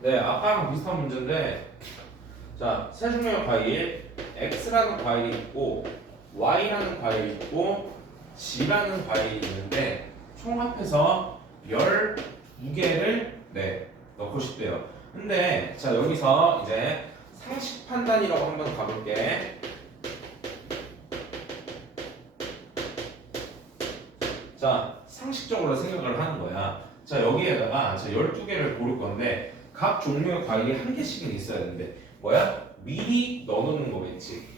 네, 아까랑 비슷한 문제인데 자, 세중력 과일 x라는 과일이 있고 y라는 과일이 있고 g라는 과일이 있는데 총합해서 12개를 네, 넣고 싶대요. 근데 자, 여기서 이제 상식 판단이라고 한번 가볼게. 자, 상식적으로 생각을 하는 거야. 자, 여기에다가 자, 12개를 고를 건데 각 종류의 과일이 한 개씩은 있어야 되는데 뭐야? 미리 넣어놓는 거겠지.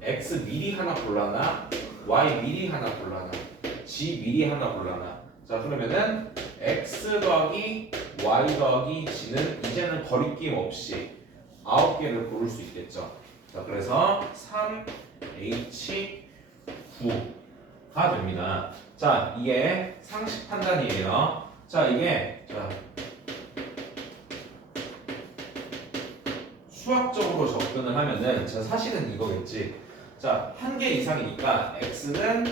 X 미리 하나 골라나 Y 미리 하나 골라나 G 미리 하나 골라나 자 그러면은 X 더하기 Y 더하기 G는 이제는 거리낌 없이 9개를 고를 수 있겠죠. 자 그래서 3H9가 됩니다. 자 이게 상식 판단이에요. 자 이게 자 수학적으로 접근을 하면은 자 사실은 이거겠지. 자 한 개 이상이니까 x는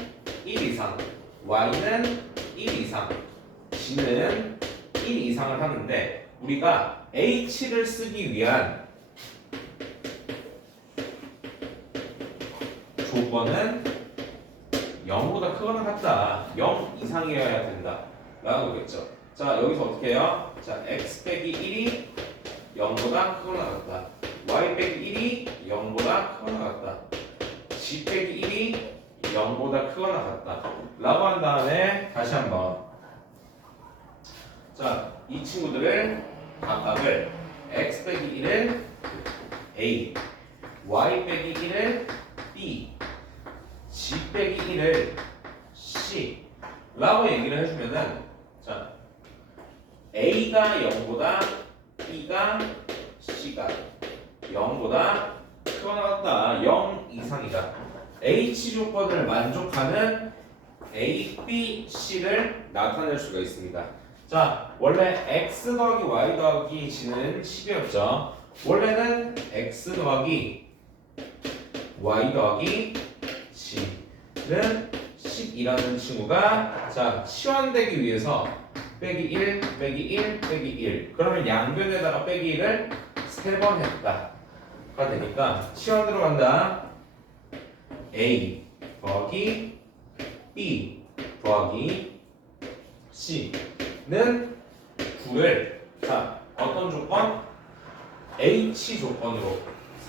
1 이상, y는 1 이상, g는 1 이상을 하는데 우리가 h를 쓰기 위한 조건은 0보다 크거나 같다. 0 이상이어야 된다. 라고 겠죠. 자 여기서 어떻게 해요? 자 x 빼기 1이 0보다 크거나 같다. Y 빼기 1이 0보다 크거나 같다. g 빼기 1이 0보다 크거나 같다. 라고 한 다음에 다시 한번 자, 이 친구들을 각각을 x 빼기 1을 a, y 빼기 1을 b, g 빼기 1을 c 라고 얘기를 해주면은 자 a가 0보다 b가 c가 0보다 크거나 같다. 0 이상이다. H 조건을 만족하는 A, B, C를 나타낼 수가 있습니다. 자, 원래 X 더하기 Y 더하기 G는 10이었죠. 원래는 X 더하기 Y 더하기 G는 10이라는 친구가 자, 치환되기 위해서 빼기 1, 빼기 1, 빼기 1. 그러면 양변에다가 빼기 1을 세번 했다. 가 되니까 치환 들어간다. A 더하기 B 더하기 C는 9를 자 어떤 조건? H 조건으로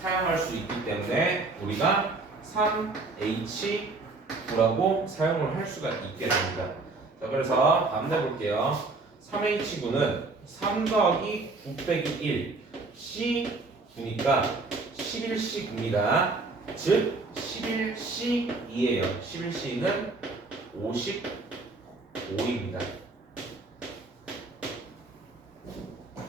사용할 수 있기 때문에 우리가 3H9라고 사용을 할 수가 있게 됩니다. 자 그래서 답 내볼게요. 3H9는 3 더하기 9 빼기 1 C9니까 11C9입니다. 즉 11C2예요. 11C는 55입니다.